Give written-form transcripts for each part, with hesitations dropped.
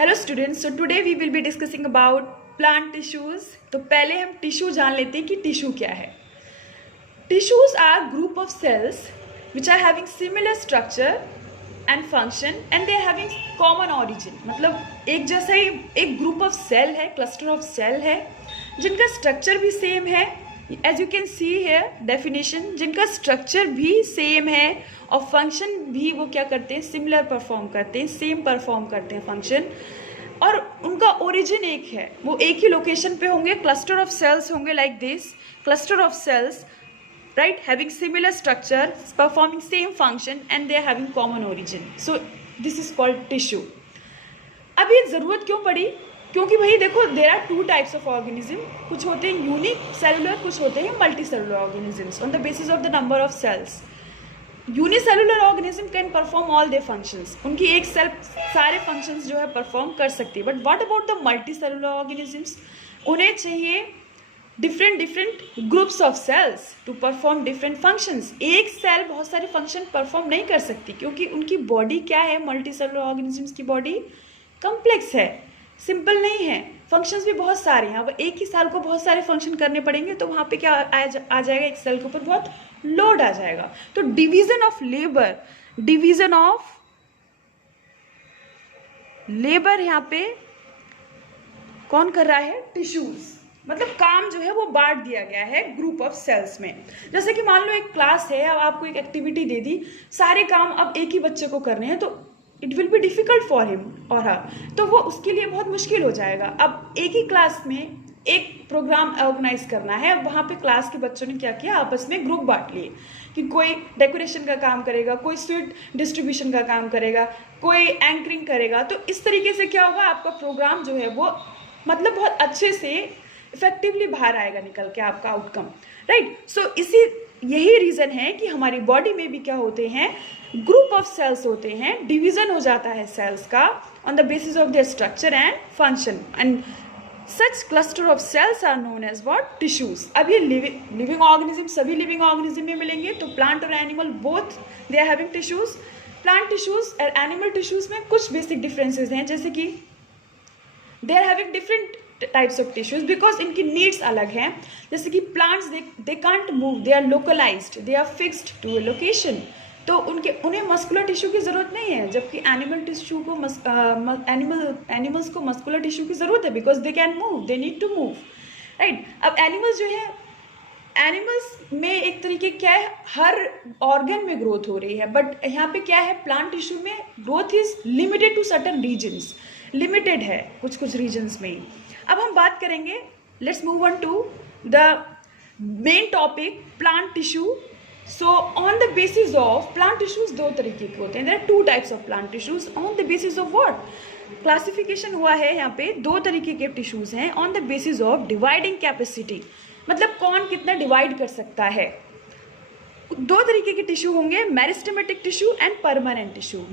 Hello students, so today we will be discussing about plant tissues. तो पहले हम tissue जान लेते हैं कि टिश्यू क्या है। Tissues are group of cells which are having similar structure and function and they are having common origin. मतलब एक जैसा ही एक ग्रुप ऑफ सेल है, क्लस्टर ऑफ सेल है जिनका स्ट्रक्चर भी सेम है। एज यू कैन सी है डेफिनेशन, जिनका स्ट्रक्चर भी सेम है और फंक्शन भी वो क्या करते हैं, सिमिलर परफॉर्म करते हैं, सेम परफॉर्म करते हैं फंक्शन, और उनका ओरिजिन एक है, वो एक ही लोकेशन पे होंगे। क्लस्टर ऑफ सेल्स होंगे like this, cluster of cells right, having similar structure, performing same function and they are having common origin. So this is called tissue. अब ये जरूरत क्यों पड़ी? क्योंकि भाई देखो, there are two types of organism. कुछ होते हैं यूनिक सेलुलर, कुछ होते हैं multicellular organisms on the basis of the number of cells. Unicellular organism can perform all their functions, उनकी एक सेल सारे फंक्शंस जो है परफॉर्म कर सकती है। But what about the multicellular organisms? उन्हें चाहिए different groups of cells to perform different functions. एक सेल बहुत सारे फंक्शन परफॉर्म नहीं कर सकती क्योंकि उनकी बॉडी क्या है, मल्टी सेलुलर ऑर्गेनिजम्स की बॉडी कॉम्प्लेक्स है, सिंपल नहीं है, फंक्शंस भी बहुत सारे हैं। अब एक ही सेल को बहुत सारे फंक्शन करने पड़ेंगे तो वहां पे क्या आ जाएगा, एक सेल के ऊपर बहुत लोड आ जाएगा। तो division of labour, division of labour यहाँ पे कौन कर रहा है? टिश्यूज। मतलब काम जो है वो बांट दिया गया है ग्रुप ऑफ सेल्स में। जैसे कि मान लो एक क्लास है, अब आपको एक एक्टिविटी दे दी, सारे काम अब एक ही बच्चे को करने हैं, तो it will be difficult for him और हर, तो वो उसके लिए बहुत मुश्किल हो जाएगा। अब एक ही क्लास में एक प्रोग्राम ऑर्गेनाइज करना है। अब वहाँ पे क्लास के बच्चों ने क्या किया, आपस में ग्रुप बांट लिए कि कोई डेकोरेशन का काम करेगा, कोई स्वीट डिस्ट्रीब्यूशन का काम करेगा, कोई एंकरिंग करेगा। तो इस तरीके से क्या होगा, आपका प्रोग्राम जो है वो मतलब बहुत अच्छे से इफेक्टिवली बाहर आएगा निकल के आपका आउटकम, राइट। सो यही रीजन है कि हमारी बॉडी में भी क्या होते हैं, ग्रुप ऑफ सेल्स होते हैं, डिवीजन हो जाता है सेल्स का on the basis of their structure and function, and such cluster of cells are known as what? Tissues. अब ये लिविंग ऑर्गेनिज्म सभी लिविंग ऑर्गेनिज्म में मिलेंगे, तो प्लांट और animal both they are having tissues. Plant tissues और animal tissues में कुछ बेसिक डिफरेंसेस हैं, जैसे कि they are having different types of tissues because इनकी नीड्स अलग हैं। जैसे कि plants they can't move, they are localised, they are fixed to a location, तो उन्हें मस्कुलर टिश्यू की जरूरत नहीं है। जबकि एनिमल टिश्यू को एनिमल्स को मस्कुलर टिश्यू की जरूरत है because they can move, they need to move, right. अब एनिमल्स जो है, एनिमल्स में एक तरीके क्या है, हर ऑर्गन में ग्रोथ हो रही है, बट यहाँ पे क्या है, प्लांट टिश्यू में growth is limited to certain regions, limited है कुछ रीजन्स में ही। अब हम बात करेंगे, let's move on to the main topic, plant tissue. So on the basis of plant tissues दो तरीके के होते हैं, there are two types of plant tissues. On the basis of what? Classification हुआ है यहाँ पे, दो तरीके के टिश्यूज हैं on the basis of dividing capacity, मतलब कौन कितना डिवाइड कर सकता है। दो तरीके के टिश्यू होंगे, meristematic tissue and permanent tissue.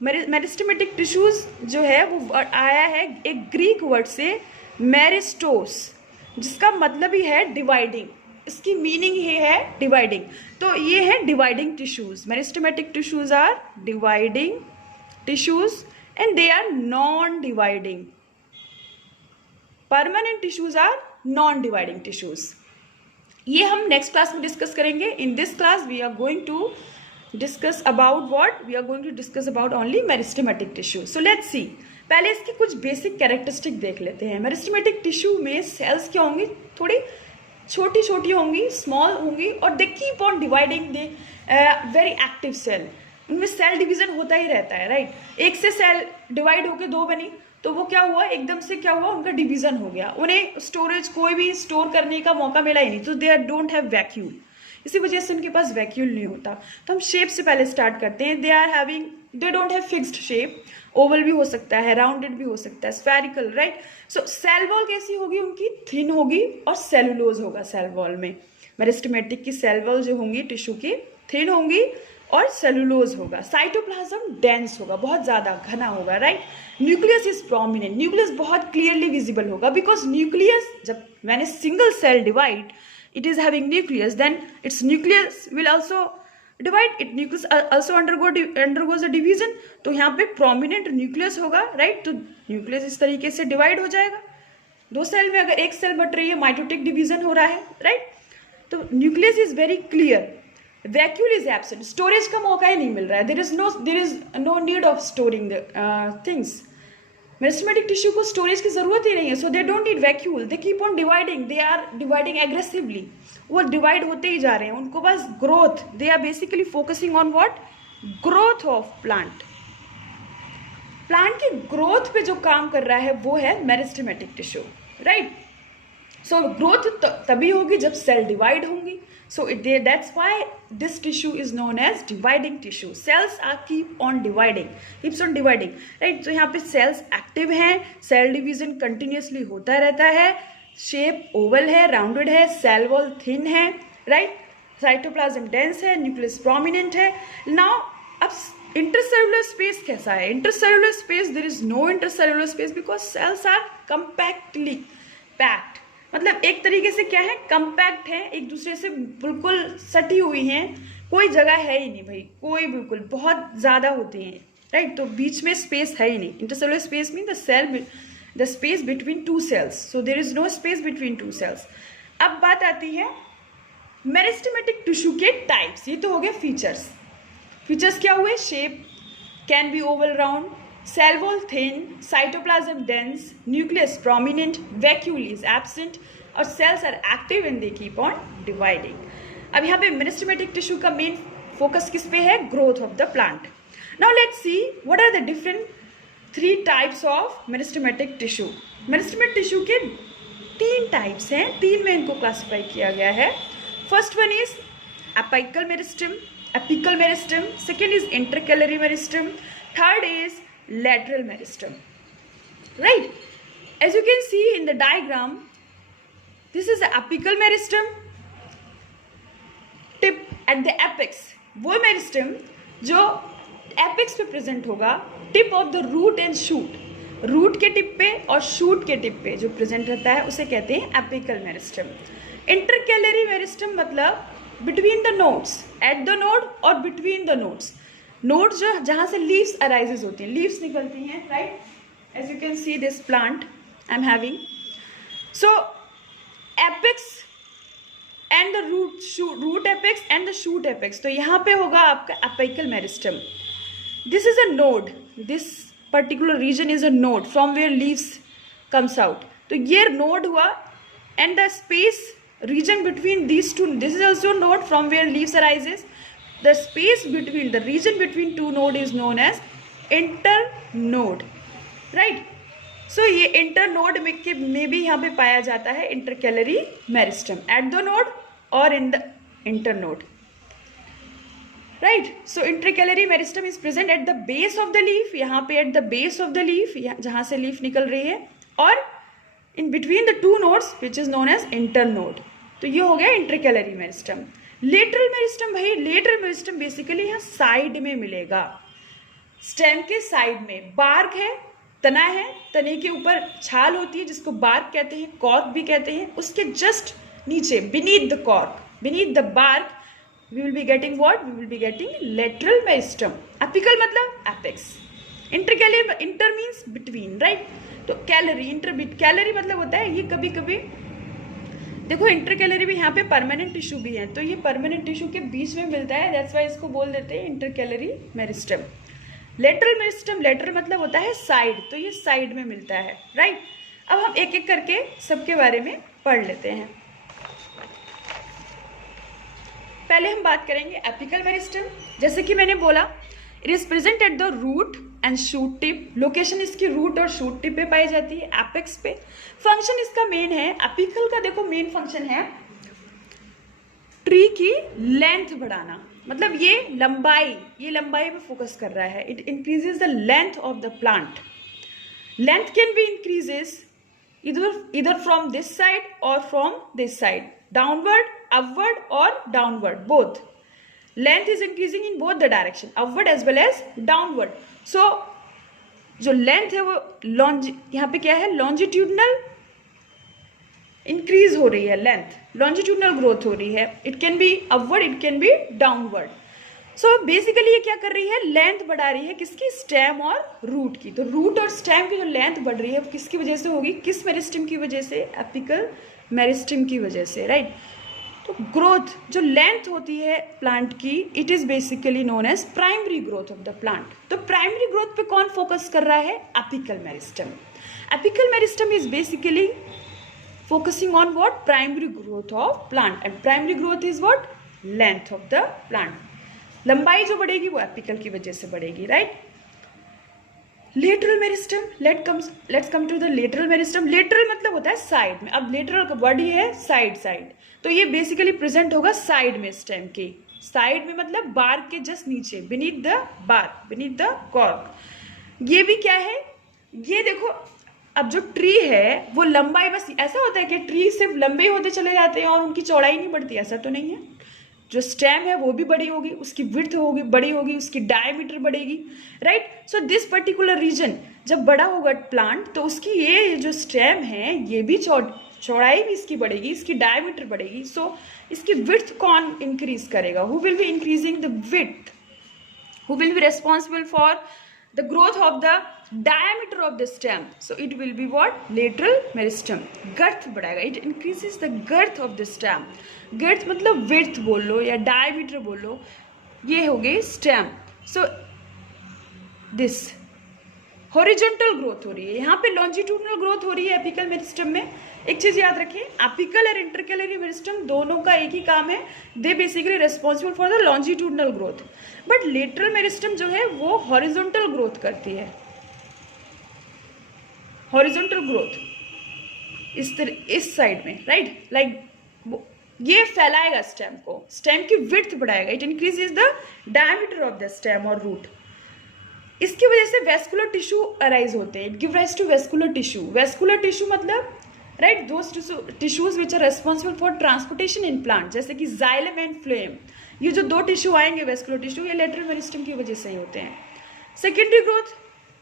Meristematic tissues जो है वो आया है एक ग्रीक वर्ड से मेरिस्टोस, जिसका मतलब ही है डिवाइडिंग, इसकी मीनिंग ही है डिवाइडिंग। तो ये है dividing tissues. Meristematic tissues are dividing tissues and they are non dividing. Permanent tissues are non dividing tissues. ये हम नेक्स्ट क्लास में डिस्कस करेंगे। In this class we are going to discuss about what? We are going to discuss about only meristematic tissue. So let's see. पहले इसकी कुछ basic characteristic देख लेते हैं। मेरिस्टेमेटिक टिश्यू में सेल्स क्या होंगी, थोड़ी छोटी छोटी होंगी, स्मॉल होंगी, और they keep on dividing, they very active cell. उनमें सेल डिवीजन होता ही रहता है, राइट। एक से सेल डिवाइड होकर दो बनी, तो वो क्या हुआ, एकदम से क्या हुआ, उनका डिवीजन हो गया, उन्हें स्टोरेज कोई भी स्टोर करने का मौका मिला ही नहीं, तो दे डोंट हैव वैक्यूल, इसी वजह से उनके पास वैक्यूल नहीं होता। तो हम शेप से पहले स्टार्ट करते हैं। They don't have fixed shape, Oval भी हो सकता है, राउंडेड भी हो सकता है, स्फेरिकल, राइट। सो सेल वॉल कैसी होगी उनकी? थिन होगी और सेलुलोज होगा सेल वॉल में। मेरिस्टेमेटिक की सेल वॉल जो होंगी टिश्यू की थिन होंगी और सेलुलोज होगा। साइटोप्लाज्म डेंस होगा, बहुत ज्यादा घना होगा, right. Nucleus is prominent, nucleus बहुत क्लियरली विजिबल होगा बिकॉज न्यूक्लियस, जब मैंने single cell divide, it is having nucleus, then its nucleus will also divide, it nucleus also undergoes a division, तो यहाँ पे प्रोमिनेंट न्यूक्लियस होगा, राइट, तो nucleus इस तरीके से डिवाइड हो जाएगा। दो सेल में अगर एक सेल बट रही है, माइटोटिक डिवीजन हो रहा है, राइट, तो nucleus is very clear. Vacuole is absent, storage का मौका ही नहीं मिल रहा है, there is no need of storing the things. Meristematic tissue को स्टोरेज की जरूरत ही नहीं है, so they don't need vacuole, they keep on dividing, they are dividing aggressively, वो डिवाइड होते ही जा रहे हैं, उनको बस growth, they are basically focusing on what, growth of plant. Plant की ग्रोथ पे जो काम कर रहा है वो है meristematic tissue, right. So growth तभी होगी जब सेल डिवाइड होंगी, so that's why this tissue is known as dividing tissue. Cells are keeps on dividing, right? तो यहाँ पे cells active हैं, cell division continuously होता रहता है, shape oval है, rounded है, cell wall thin है, right? Cytoplasm dense है, nucleus prominent है। Now अब intercellular space कैसा है? Intercellular space, there is no intercellular space because cells are compactly packed. मतलब एक तरीके से क्या है, कंपैक्ट है, एक दूसरे से बिल्कुल सटी हुई हैं, कोई जगह है ही नहीं भाई, कोई बिल्कुल बहुत ज़्यादा होती हैं, राइट, तो बीच में स्पेस है ही नहीं। Intercellular space mean the space between two cells, so there is no space between two cells. अब बात आती है मेरिस्टेमेटिक टिश्यू के टाइप्स, ये तो हो गए फीचर्स। फीचर्स क्या हुए, shape can be oval round, cell wall thin, cytoplasm dense, nucleus prominent, vacuole is absent, और cells are active and they keep on dividing। अब यहाँ पे मेरिस्टेमेटिक टिश्यू का मेन फोकस किस पे है, growth of the plant. Now let's see what are the different 3 types of meristematic tissue. Meristematic tissue के 3 types हैं, 3 में इनको क्लासिफाई किया गया है। First one is apical meristem, second is intercalary meristem, third is lateral meristem, right? As you can see in the diagram, this is the apical meristem, tip at the apex, वो meristem जो apex पे present होगा, tip of the root and shoot, root के tip पे और shoot के tip पे जो प्रेजेंट रहता है उसे कहते हैं एपिकल मेरिस्टम। इंटरकैलरी मेरिस्टम मतलब between the nodes, at the node और बिटवीन द नोड्स, नोड जो जहाँ से लीव्स अराइजेज होती हैं, लीव्स निकलती हैं, right, as you can see this plant I am having, so apex and the root apex and the shoot apex, तो यहाँ पे होगा आपका apical meristem. This is a node, this particular region is a node from where leaves comes out, तो ये node हुआ, and the space region between these two, this is also node from where leaves arises, the space between the region between two node is known as internode, right? So ये internode में भी यहाँ पे पाया जाता है intercalary meristem at the node or in the internode, right? So intercalary meristem is present at the base of the leaf, यहाँ पे at the base of the leaf, जहाँ से leaf निकल रही है, और in between the two nodes which is known as internode, तो ये हो गया intercalary meristem। लेटरल मेरिस्टम, भाई लेटरल मेरिस्टम बेसिकली यहाँ साइड में मिलेगा, स्टेम के साइड में, बार्क है, तना है, तने के ऊपर छाल होती है जिसको बार्क कहते हैं, कॉर्क भी कहते हैं, उसके जस्ट नीचे beneath the cork, beneath the bark we will be getting what, we will be getting lateral meristem. Apical मतलब apex, intercalary, inter means between, right, तो कैलरी, कैलरी मतलब होता है ये, कभी कभी देखो इंटरकैलरी भी यहाँ पे परमानेंट टिश्यू भी है, तो ये परमानेंट टिश्यू के बीच में मिलता है, दैट्स वाई इसको बोल देते हैं intercalary meristem. Lateral meristem, lateral मतलब होता है साइड, तो ये साइड में मिलता है, राइट। अब हम एक एक करके सबके बारे में पढ़ लेते हैं। पहले हम बात करेंगे एपिकल मेरिस्टम। जैसे कि मैंने बोला, it is present at the root and shoot tip, location इसकी रूट और शूट टिप पे पाई जाती है, एपेक्स पे। फंक्शन इसका मेन है, एपिकल का देखो मेन फंक्शन है ट्री की लेंथ बढ़ाना, मतलब ये लंबाई पे फोकस कर रहा है। It increases the length of the plant. Length can be increases either from this side or from this side, downward, upward or downward, both. Length is increasing in both the direction, upward as well as downward. So जो length है वो यहाँ पे क्या है, longitudinal increase हो रही है, लेंथ लॉन्जिट्यूडनल ग्रोथ हो रही है। It can be upward, it can be downward. So basically ये क्या कर रही है, लेंथ बढ़ा रही है किसकी, स्टेम और रूट की। तो रूट और स्टेम की जो लेंथ बढ़ रही है वो किसकी वजह से होगी, किस मेरिस्टम की वजह से, एपिकल मेरिस्टम की वजह से, राइट। तो ग्रोथ जो लेंथ होती है प्लांट की, it is basically known as primary growth of the plant. तो प्राइमरी ग्रोथ पे कौन फोकस कर रहा है, apical meristem. Apical meristem is basically focusing on what, primary growth of plant, and primary growth is what, length of the plant। लंबाई जो बढ़ेगी वो एपिकल की वजह से बढ़ेगी, right. Lateral meristem, let's come to the lateral meristem. Lateral मतलब होता है साइड में। अब लेटरल का बॉडी है साइड, तो ये बेसिकली प्रेजेंट होगा साइड में स्टेम के, साइड में मतलब बार के जस्ट नीचे, beneath the bark, beneath the cork। ये भी क्या है, ये देखो, अब जो ट्री है वो लंबाई, बस ऐसा होता है कि ट्री सिर्फ लंबे होते चले जाते हैं और उनकी चौड़ाई नहीं बढ़ती, ऐसा तो नहीं है। जो स्टेम है वो भी बड़ी होगी, उसकी विड्थ होगी, बड़ी होगी, उसकी डायमीटर बढ़ेगी, right. So this particular region जब बड़ा होगा प्लांट, तो उसकी ये जो स्टेम है ये भी चौड़ाई भी इसकी बढ़ेगी, इसकी डायमीटर बढ़ेगी। सो इसकी विड्थ कौन इंक्रीज करेगा, who will be increasing the width, who will be responsible for the growth of the diameter of the stem, so it will be what, lateral meristem। girth बढ़ाएगा, it increases the girth of the stem। girth मतलब width बोल लो या diameter बोल लो, ये हो गई stem। so this horizontal growth हो रही है, यहाँ पे लॉन्जिट्यूडनल ग्रोथ हो रही है एपिकल मेरिस्टम में। एक चीज याद रखिए, एपिकल और इंटरकैलरी मेरिस्टम दोनों का एक ही काम है, they basically responsible for the longitudinal growth. But lateral meristem जो है वो हॉरिजॉन्टल ग्रोथ करती है, हॉरिजॉन्टल ग्रोथ इस साइड में, राइट। लाइक ये फैलाएगा स्टेम को, स्टेम की विड्थ बढ़ाएगा, it increases the diameter of the stem और रूट। इसकी वजह से वेस्कुलर टिश्यू अराइज होते हैं, it give rise to vascular tissue. Vascular tissue मतलब right those tissues which are responsible for transportation in plant, जैसे कि जाइलम एंड फ्लोएम। ये जो दो टिश्यू आएंगे वेस्कुलर टिश्यू, ये लेटरल मेरिस्टम की वजह से ही होते हैं। सेकेंडरी ग्रोथ,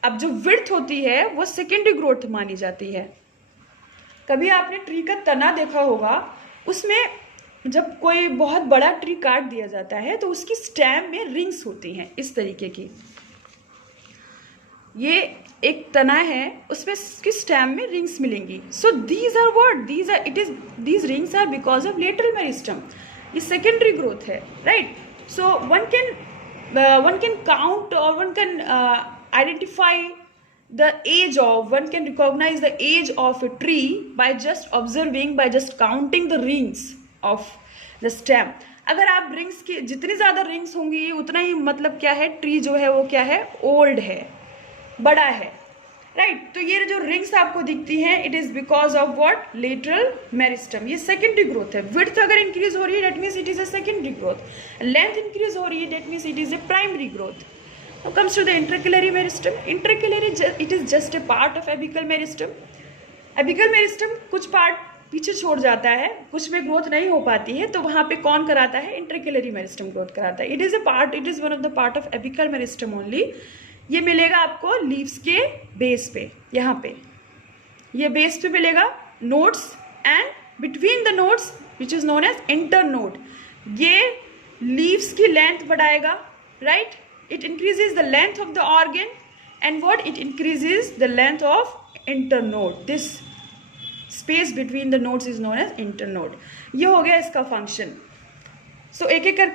अब जो विड्थ होती है वो सेकेंडरी ग्रोथ मानी जाती है। कभी आपने ट्री का तना देखा होगा, उसमें जब कोई बहुत बड़ा ट्री काट दिया जाता है तो उसकी स्टेम में रिंग्स होती हैं इस तरीके की। ये एक तना है, उसमें उसकी स्टेम में रिंग्स मिलेंगी। So these are what, these rings are because of lateral meristem. ये सेकेंडरी ग्रोथ है, right. So one can count और one can identify the age of, one can recognize the age of a tree by just observing, by just counting the rings of the stem। अगर आप rings की जितनी ज्यादा rings होंगी उतना ही मतलब क्या है, ट्री जो है वो क्या है, ओल्ड है, बड़ा है, राइट। तो ये जो रिंग्स आपको दिखती हैं, it is because of what, lateral meristem. ये सेकेंडरी ग्रोथ है। विड्थ अगर इंक्रीज हो रही है that means it is a secondary growth. Length increase हो रही है that means it is a primary growth. Now comes to the intercalary meristem. Intercalary, it is just a part of apical meristem। apical meristem कुछ part पीछे छोड़ जाता है, कुछ में ग्रोथ नहीं हो पाती है, तो वहां पे कौन कराता है, इंटरकैलरी मेरिस्टम ग्रोथ कराता है। It is one of the part of apical meristem only. ये मिलेगा आपको लीव्स के बेस पे, यहाँ पे ये बेस पे मिलेगा, nodes and between the nodes which is known as internode. ये लीव्स की लेंथ बढ़ाएगा, right. It increases the length of the organ and what, it increases the length of internode। This space between the nodes is known as internode। ये हो गया इसका function. सो एक एक कर